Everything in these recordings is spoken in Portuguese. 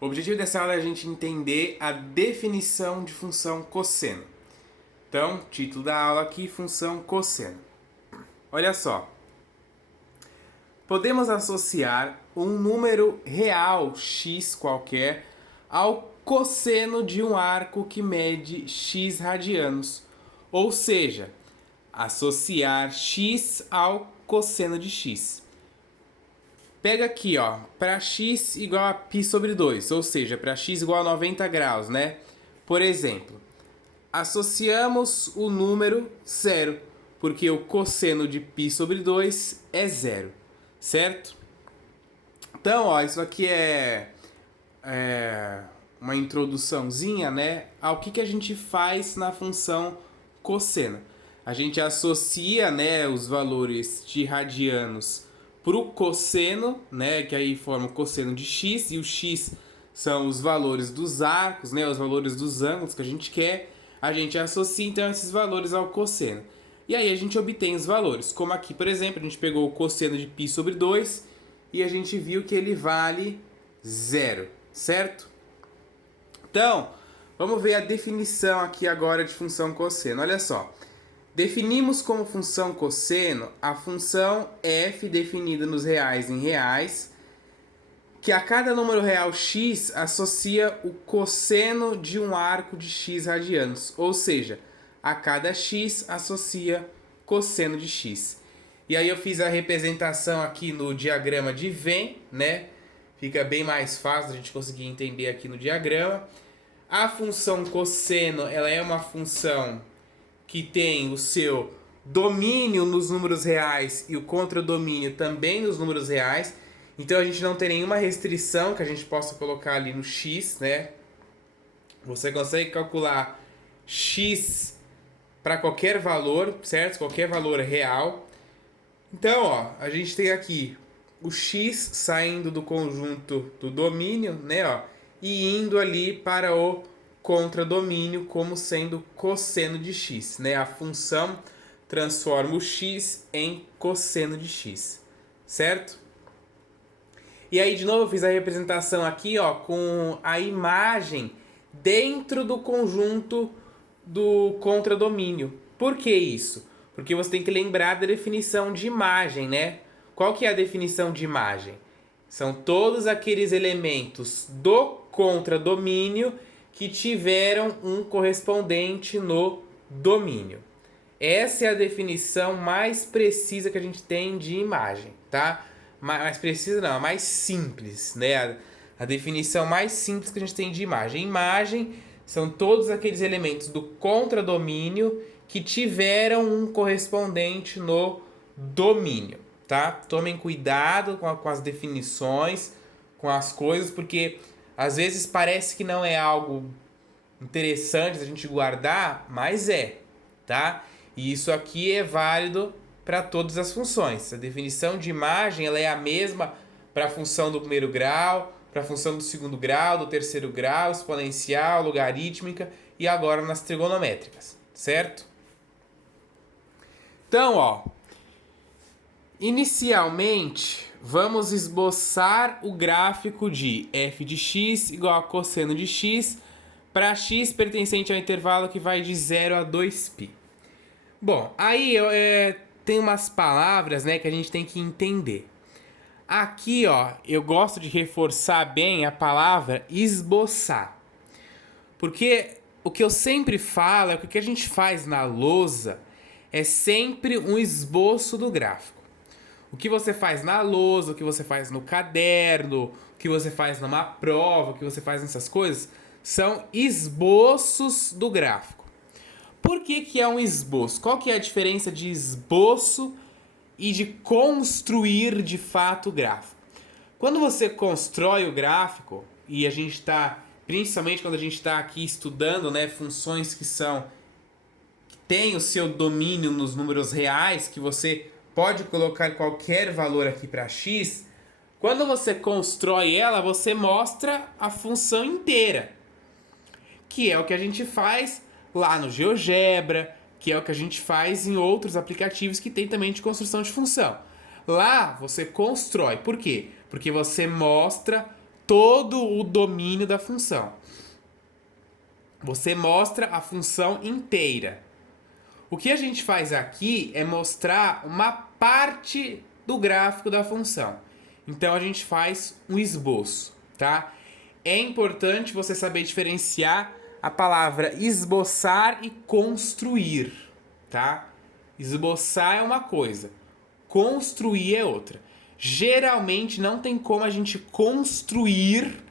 O objetivo dessa aula é a gente entender a definição de função cosseno. Então, título da aula aqui, função cosseno. Olha só. Podemos associar um número real x qualquer ao cosseno de um arco que mede x radianos. Ou seja, associar x ao cosseno de x. Pega aqui, ó, para x igual a π sobre 2, ou seja, para x igual a 90 graus, né? Por exemplo, associamos o número 0, porque o cosseno de π sobre 2 é 0, certo? Então, ó, isso aqui é uma introduçãozinha, né, ao que a gente faz na função cosseno. A gente associa, né, os valores de radianos para o cosseno, né, que aí forma o cosseno de x, e o x são os valores dos arcos, né, os valores dos ângulos que a gente quer. A gente associa então esses valores ao cosseno. E aí a gente obtém os valores. Como aqui, por exemplo, a gente pegou o cosseno de π sobre 2 e a gente viu que ele vale 0, certo? Então, vamos ver a definição aqui agora de função cosseno. Olha só. Definimos como função cosseno a função f definida nos reais em reais, que a cada número real x associa o cosseno de um arco de x radianos, ou seja, a cada x associa cosseno de x. E aí eu fiz a representação aqui no diagrama de Venn, né? Fica bem mais fácil a gente conseguir entender aqui no diagrama. A função cosseno, ela é uma função que tem o seu domínio nos números reais e o contradomínio também nos números reais. Então a gente não tem nenhuma restrição que a gente possa colocar ali no x, né? Você consegue calcular x para qualquer valor, certo? Qualquer valor real. Então, ó, a gente tem aqui o x saindo do conjunto do domínio, né, ó, e indo ali para o contradomínio como sendo cosseno de x, né? A função transforma o x em cosseno de x, certo? E aí, de novo, eu fiz a representação aqui, ó, com a imagem dentro do conjunto do contradomínio. Por que isso? Porque você tem que lembrar da definição de imagem, né? Qual que é a definição de imagem? São todos aqueles elementos do contradomínio que tiveram um correspondente no domínio. Essa é a definição mais precisa que a gente tem de imagem, tá? Mais precisa não, a mais simples, né? A definição mais simples que a gente tem de imagem. Imagem são todos aqueles elementos do contradomínio que tiveram um correspondente no domínio, tá? Tomem cuidado com as definições, com as coisas, porque às vezes parece que não é algo interessante a gente guardar, mas é, tá? E isso aqui é válido para todas as funções. A definição de imagem ela é a mesma para a função do primeiro grau, para a função do segundo grau, do terceiro grau, exponencial, logarítmica e agora nas trigonométricas, certo? Então, ó, inicialmente vamos esboçar o gráfico de f de x igual a cosseno de x para x pertencente ao intervalo que vai de 0 a 2π. Bom, aí tem umas palavras, né, que a gente tem que entender. Aqui, ó, eu gosto de reforçar bem a palavra esboçar. Porque o que eu sempre falo é que o que a gente faz na lousa é sempre um esboço do gráfico. O que você faz na lousa, o que você faz no caderno, o que você faz numa prova, o que você faz nessas coisas, são esboços do gráfico. Por que é um esboço? Qual que é a diferença de esboço e de construir de fato o gráfico? Quando você constrói o gráfico, e a gente está, principalmente quando a gente está aqui estudando, né, funções que têm o seu domínio nos números reais, que você pode colocar qualquer valor aqui para x, quando você constrói ela, você mostra a função inteira, que é o que a gente faz lá no GeoGebra, que é o que a gente faz em outros aplicativos que tem também de construção de função. Lá você constrói. Por quê? Porque você mostra todo o domínio da função. Você mostra a função inteira. O que a gente faz aqui é mostrar uma parte do gráfico da função. Então a gente faz um esboço, tá? É importante você saber diferenciar a palavra esboçar e construir, tá? Esboçar é uma coisa, construir é outra. Geralmente não tem como a gente construir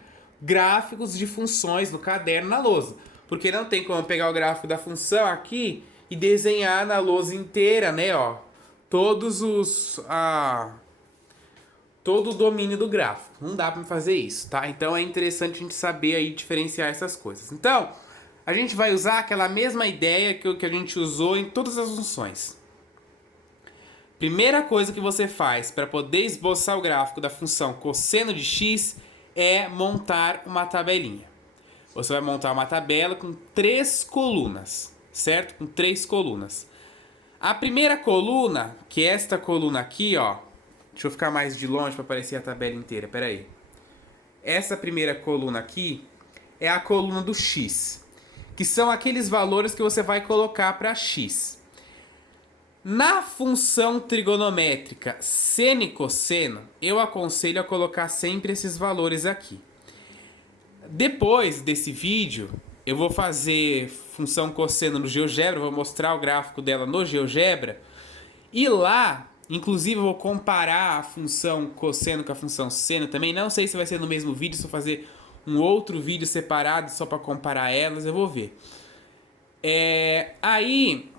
gráficos de funções no caderno na lousa, porque não tem como eu pegar o gráfico da função aqui e desenhar na lousa inteira, né, ó, todos os todo o domínio do gráfico. Não dá para fazer isso, tá? Então é interessante a gente saber aí diferenciar essas coisas. Então, a gente vai usar aquela mesma ideia que a gente usou em todas as funções. Primeira coisa que você faz para poder esboçar o gráfico da função cosseno de x é montar uma tabelinha. Você vai montar uma tabela com 3 colunas, certo? Com 3 colunas. A primeira coluna, que é esta coluna aqui, ó. Deixa eu ficar mais de longe para aparecer a tabela inteira, pera aí. Essa primeira coluna aqui é a coluna do x, que são aqueles valores que você vai colocar para x. Na função trigonométrica seno e cosseno, eu aconselho a colocar sempre esses valores aqui. Depois desse vídeo, eu vou fazer função cosseno no GeoGebra, vou mostrar o gráfico dela no GeoGebra. E lá, inclusive, eu vou comparar a função cosseno com a função seno também. Não sei se vai ser no mesmo vídeo, se eu fazer um outro vídeo separado só para comparar elas, eu vou ver. Aí,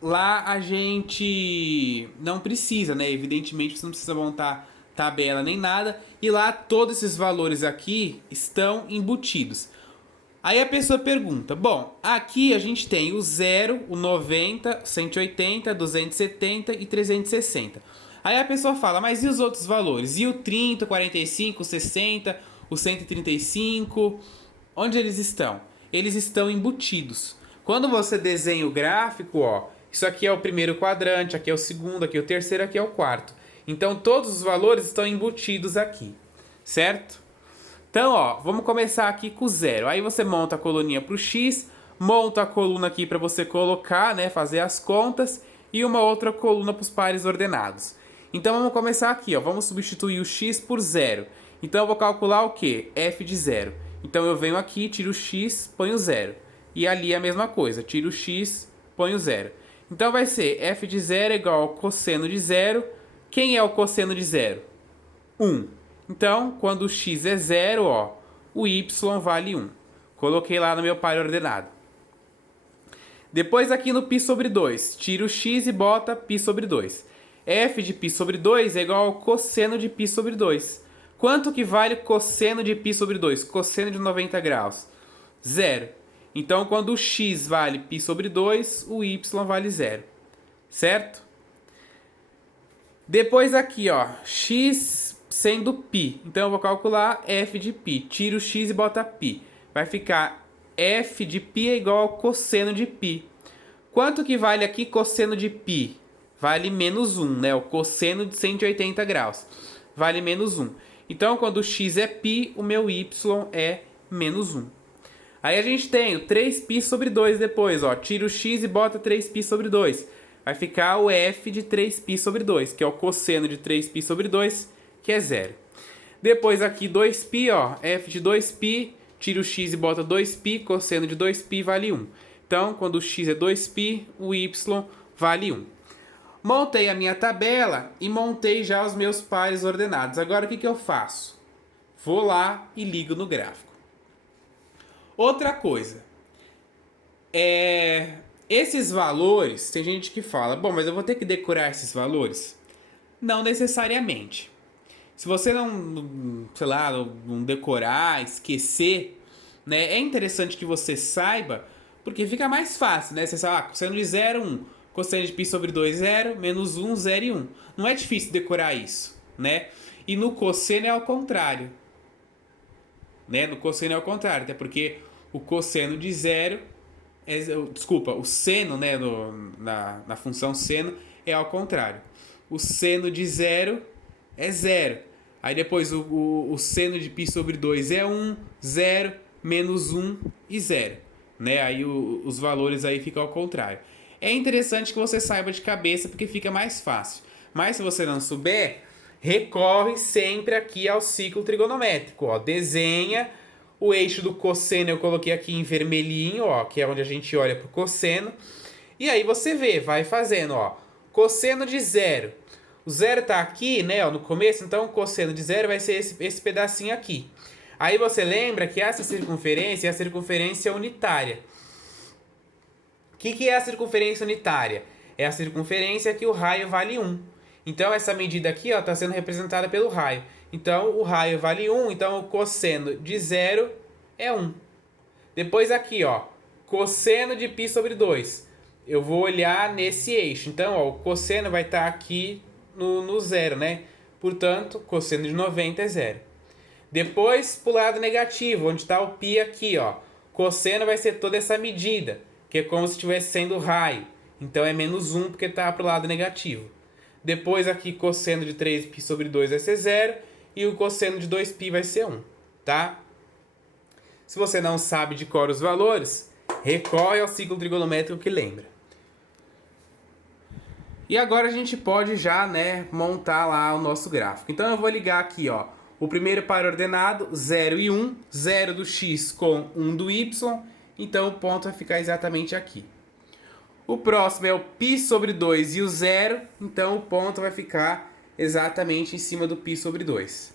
lá a gente não precisa, né? Evidentemente, você não precisa montar tabela nem nada. E lá todos esses valores aqui estão embutidos. Aí a pessoa pergunta, bom, aqui a gente tem o 0, o 90, 180, 270 e 360. Aí a pessoa fala, mas e os outros valores? E o 30, o 45, o 60, o 135? Onde eles estão? Eles estão embutidos. Quando você desenha o gráfico, ó, isso aqui é o primeiro quadrante, aqui é o segundo, aqui é o terceiro, aqui é o quarto. Então todos os valores estão embutidos aqui, certo? Então, ó, vamos começar aqui com 0. Aí você monta a coluninha para o x, monta a coluna aqui para você colocar, né, fazer as contas, e uma outra coluna para os pares ordenados. Então vamos começar aqui, ó, vamos substituir o x por 0. Então eu vou calcular o quê? F de 0. Então eu venho aqui, tiro o x, ponho 0. E ali é a mesma coisa, tiro o x, ponho 0. Então vai ser f de 0 igual ao cosseno de 0. Quem é o cosseno de 0? 1. Então, quando o x é 0, ó, o y vale 1. Coloquei lá no meu par ordenado. Depois aqui no π sobre 2, tira o x e bota π sobre 2. F de π sobre 2 é igual ao cosseno de π sobre 2. Quanto que vale cosseno de π sobre 2? Cosseno de 90 graus. 0. Então, quando o x vale π sobre 2, o y vale 0. Certo? Depois aqui, ó, x sendo π. Então eu vou calcular f de π. Tira o x e bota π. Vai ficar f de π é igual ao cosseno de π. Quanto que vale aqui cosseno de π? Vale menos 1, né? O cosseno de 180 graus. Vale menos 1. Então, quando o x é π, o meu y é menos 1. Aí a gente tem o 3π sobre 2 depois, ó. Tira o x e bota 3π sobre 2. Vai ficar o f de 3π sobre 2, que é o cosseno de 3π sobre 2, que é 0. Depois aqui 2π, ó, f de 2π, tira o x e bota 2π, cosseno de 2π vale 1. Então, quando o x é 2π, o y vale 1. Montei a minha tabela e montei já os meus pares ordenados. Agora o que eu faço? Vou lá e ligo no gráfico. Outra coisa, esses valores, tem gente que fala, bom, mas eu vou ter que decorar esses valores? Não necessariamente. Se você não, sei lá, não decorar, esquecer, né, é interessante que você saiba, porque fica mais fácil, né? Você sabe, cosseno de 0, 1, cosseno de π sobre 2, 0, menos 1, 0 e 1. Não é difícil decorar isso, né? E no cosseno é ao contrário. Né? No cosseno é ao contrário, até porque o cosseno de 0, desculpa, o seno, né, na função seno é ao contrário. O seno de 0 é 0. Aí depois o seno de π sobre 2 é 1, 0, menos 1 e 0. Né? Aí os valores aí ficam ao contrário. É interessante que você saiba de cabeça porque fica mais fácil. Mas se você não souber, recorre sempre aqui ao ciclo trigonométrico. Ó. Desenha o eixo do cosseno, eu coloquei aqui em vermelhinho, ó, que é onde a gente olha para o cosseno. E aí você vê, vai fazendo, ó, cosseno de 0. O 0 tá aqui, né, ó, no começo, então o cosseno de 0 vai ser esse pedacinho aqui. Aí você lembra que essa circunferência é a circunferência unitária. O que é a circunferência unitária? É a circunferência que o raio vale 1. Então essa medida aqui está sendo representada pelo raio. Então o raio vale 1, então o cosseno de 0 é 1. Depois aqui, ó, cosseno de π sobre 2. Eu vou olhar nesse eixo. Então, ó, o cosseno vai estar aqui no 0, né? Portanto, cosseno de 90 é 0. Depois, para o lado negativo, onde está o π aqui, ó. Cosseno vai ser toda essa medida, que é como se estivesse sendo raio. Então é menos 1 porque está para o lado negativo. Depois aqui, cosseno de 3π sobre 2 vai ser 0. E o cosseno de 2π vai ser 1, tá? Se você não sabe de cor os valores, recorre ao ciclo trigonométrico que lembra. E agora a gente pode já, né, montar lá o nosso gráfico. Então eu vou ligar aqui, ó, o primeiro par ordenado, 0 e 1, 0 do x com 1 do y, então o ponto vai ficar exatamente aqui. O próximo é o π sobre 2 e o 0, então o ponto vai ficar exatamente em cima do π sobre 2.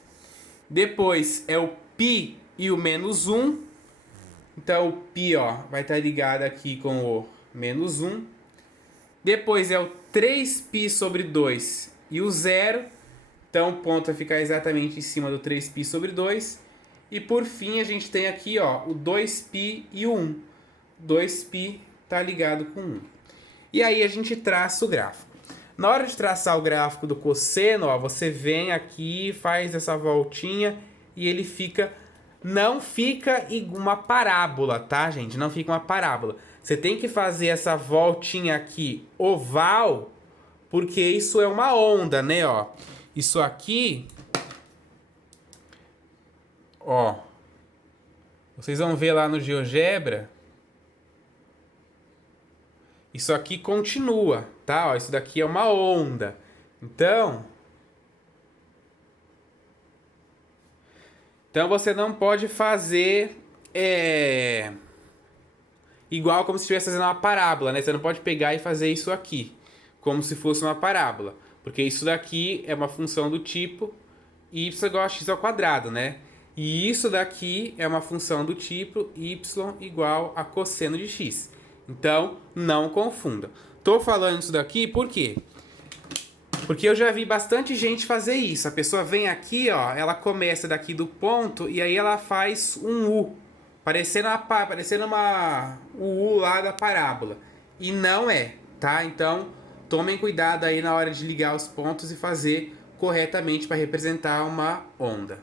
Depois é o π e o menos 1, então o π, ó, vai estar ligado aqui com o menos 1. Depois é o 3π sobre 2 e o 0, então o ponto vai ficar exatamente em cima do 3π sobre 2. E por fim a gente tem aqui, ó, o 2π e o 1. 2π está ligado com 1. E aí a gente traça o gráfico. Na hora de traçar o gráfico do cosseno, ó, você vem aqui, faz essa voltinha e ele fica... Não fica uma parábola, tá, gente? Não fica uma parábola. Você tem que fazer essa voltinha aqui oval, porque isso é uma onda, né, ó. Isso aqui, ó, vocês vão ver lá no GeoGebra. Isso aqui continua, tá? Ó, isso daqui é uma onda. Então você não pode fazer igual como se estivesse fazendo uma parábola, né? Você não pode pegar e fazer isso aqui, como se fosse uma parábola. Porque isso daqui é uma função do tipo y igual a x ao quadrado, né? E isso daqui é uma função do tipo y igual a cosseno de x. Então, não confunda. Tô falando isso daqui por quê? Porque eu já vi bastante gente fazer isso. A pessoa vem aqui, ó, ela começa daqui do ponto e aí ela faz um U, parecendo o U lá da parábola. E não é, tá? Então, tomem cuidado aí na hora de ligar os pontos e fazer corretamente para representar uma onda.